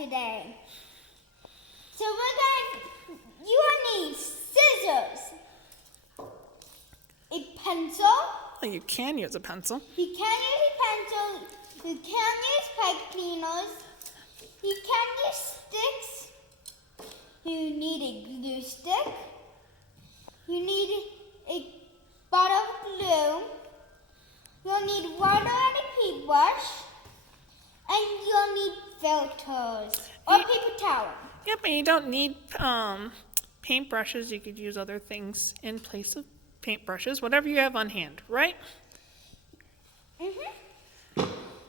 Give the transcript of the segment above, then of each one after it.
today. So you will need scissors, a pencil. Well, you can use a pencil. You can use a pencil. You can use pipe cleaners. You can use sticks. You need a glue stick. You need a bottle of glue. You'll need water and a paintbrush. And you'll need filters or paper towel. Yeah, but you don't need paintbrushes. You could use other things in place of paintbrushes, whatever you have on hand, right? You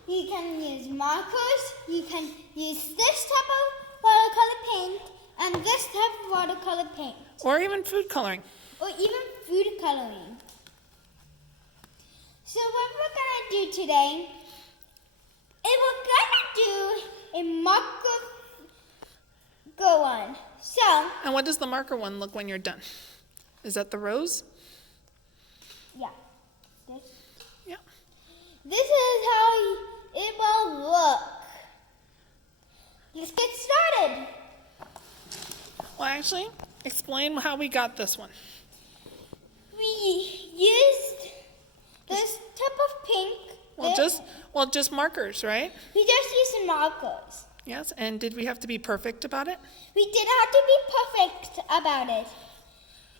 can use markers. You can use this type of watercolor paint and this type of watercolor paint. Or even food coloring. Or even food coloring. So what we're going to do today is we're going to do a marker go on. So. And what does the marker one look when you're done? Is that the rose? Yeah. This. Yeah. This is how it will look. Let's get started. Well, actually, explain how we got this one. We used this type of pink. Just markers, right? We just used some markers. Yes, and did we have to be perfect about it? We didn't have to be perfect about it.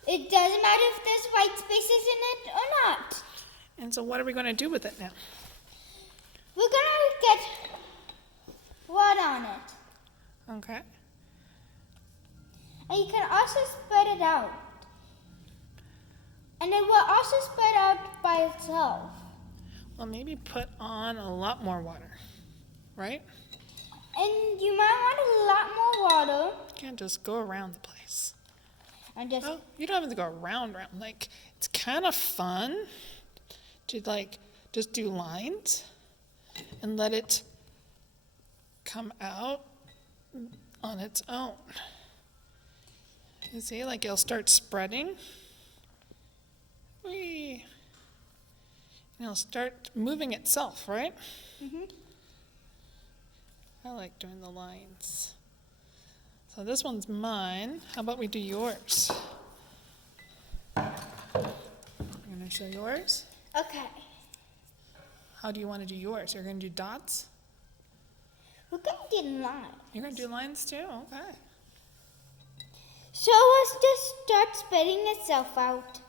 It doesn't matter if there's white spaces in it or not. And so what are we going to do with it now? We're going to get water on it. Okay. And you can also spread it out. And it will also spread out by itself. Well, maybe put on a lot more water, right? And you might want a lot more water. You can't just go around the place. And just... Well, you don't have to go around. Like, it's kind of fun to, just do lines and let it come out on its own. You see, it'll start spreading. Whee! And it'll start moving itself, right? I like doing the lines. So this one's mine. How about we do yours? I'm going to show yours. Okay. How do you want to do yours? You're going to do dots? We're going to do lines. You're going to do lines too? Okay. So let's just start spreading itself out.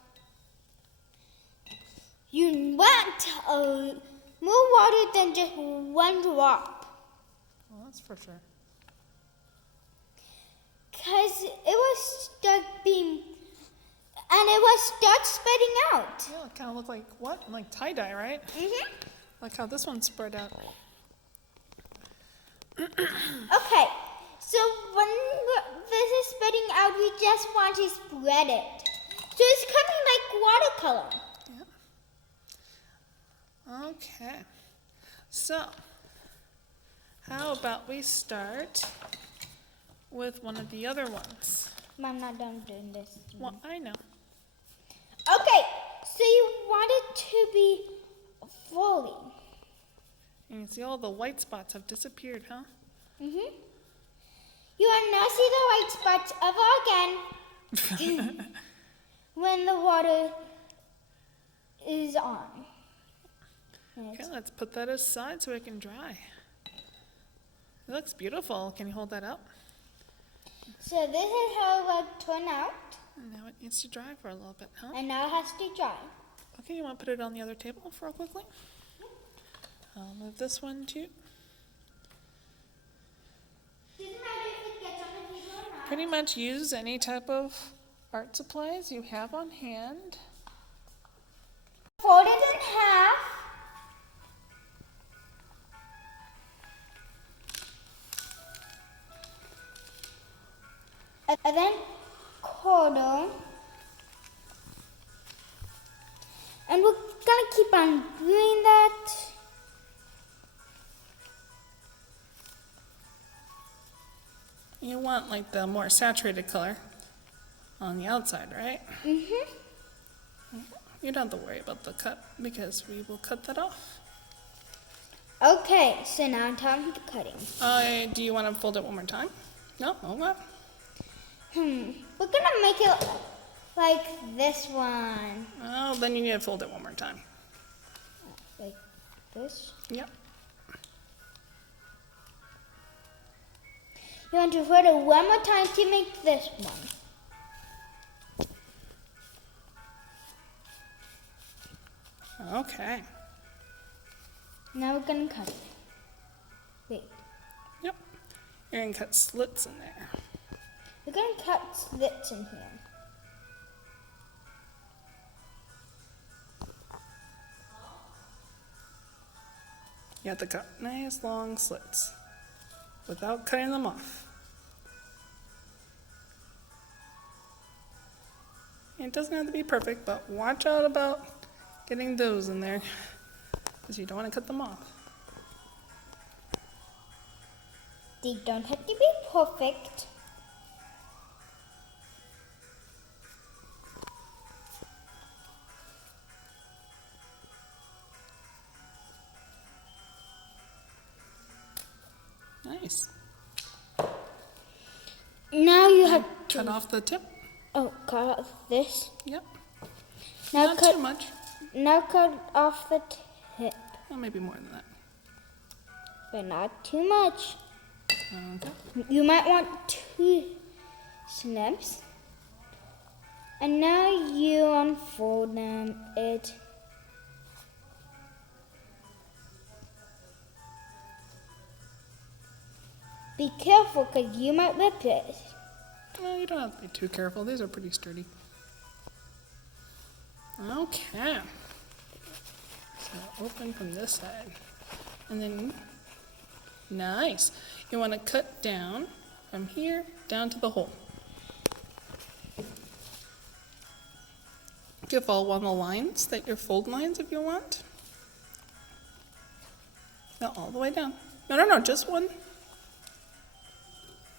You want more water than just one drop. Well, that's for sure. Because it will start being, and it will start spreading out. Yeah, it kind of look like what? Like tie-dye, right? Like how this one spread out. Okay, so when this is spreading out, we just want to spread it. So it's coming like watercolor. Yeah. Okay. So, how about we start with one of the other ones? I'm not done doing this. Well, I know. Okay, so you want it to be fully. And you see all the white spots have disappeared, huh? You will not see the white spots ever again when the water is on. Okay, let's put that aside so it can dry. It looks beautiful. Can you hold that up? So this is how it will turn out. And now it needs to dry for a little bit, huh? And now it has to dry. Okay, you want to put it on the other table for quickly? I'll move this one too. Doesn't matter if it gets on the table or not. Pretty much use any type of art supplies you have on hand. Fold it in half. And then quarter. And we're gonna keep on doing that. You want the more saturated color on the outside, right? You don't have to worry about the cut because we will cut that off. Okay, so now time for cutting. Do you want to fold it one more time? No? Okay. We're gonna make it like this one. Oh, then you need to fold it one more time. Like this. Yep. You want to fold it one more time to make this one. Okay. Now we're gonna cut it. Wait. Yep. You're going to cut slits in there. We're gonna cut slits in here. You have to cut nice long slits without cutting them off. It doesn't have to be perfect, but watch out about getting those in there because you don't want to cut them off. They don't have to be perfect. Nice. Now you have to Cut off the tip. cut off this. Yep. Now Not cut too much. Now cut off the tip, Well, maybe more than that. but not too much. Okay. You might want 2 snips. And now you unfold them. Be careful because you might rip it. Well, you don't have to be too careful. These are pretty sturdy. Okay. So open from this side. And then, nice. You want to cut down from here down to the hole. You can follow one of the lines, that your fold lines if you want. No, all the way down. No, just one.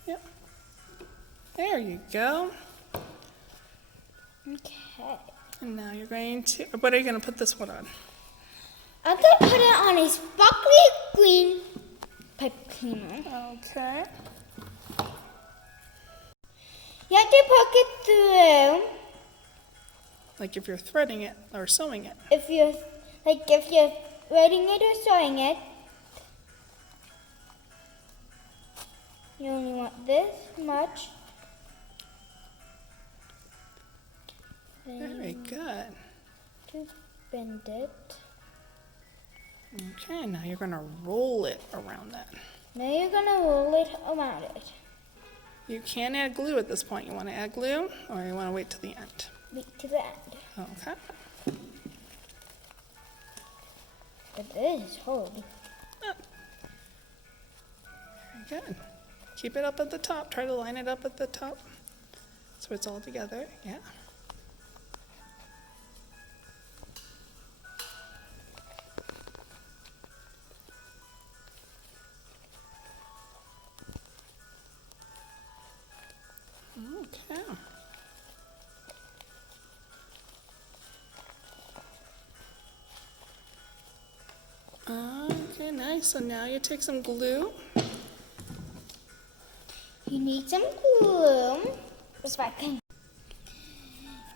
Yep. There you go. Okay. And now you're going to, what are you going to put this one on? I'm going to put it on a sparkly green pipe cleaner. Okay. You have to poke it through. Like if you're threading it or sewing it. If you're threading it or sewing it, you only want this much. Then Very good. to bend it. Okay, now you're going to roll it around that. Now you're gonna roll it around it. You can add glue at this point. You want to add glue or you want to wait till the end? Wait to the end. Okay. But it is hard. Very good. Keep it up at the top. Try to line it up at the top so it's all together. Yeah. Okay. Okay, nice. So now you take some glue. You need some glue. If I can.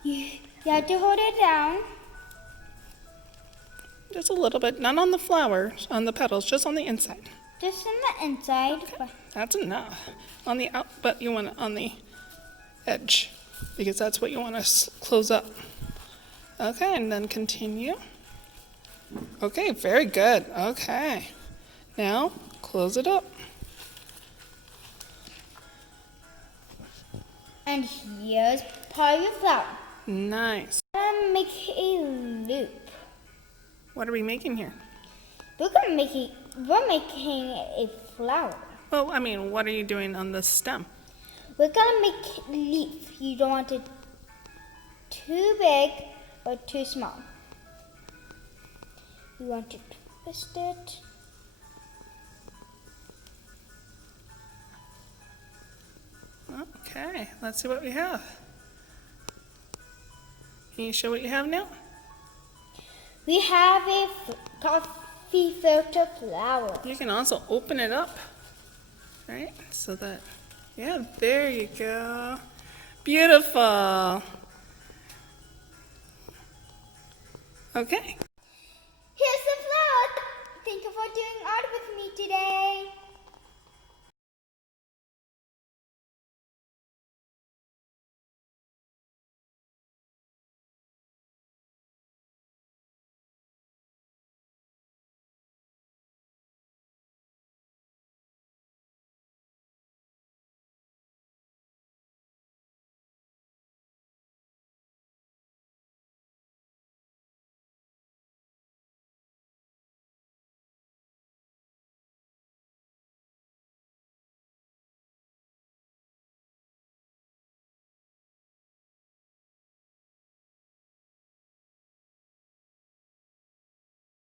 You have to hold it down. Just a little bit, not on the flowers, on the petals, just on the inside. Just on the inside. Okay, that's enough. On the out, but you want it on the edge because that's what you want to close up. Okay, and then continue. Okay, very good. Okay, now close it up. And here's part of your flower. Nice. Make a loop. What are we making here? We're making a flower. Well, I mean, what are you doing on the stem? We're gonna make leaf. You don't want it too big or too small. You want to twist it. Okay, let's see what we have. Can you show what you have now? We have a we filled a flower. You can also open it up, right? So that, yeah, there you go. Beautiful. Okay. Here's the flower. Thank you for doing art with me today.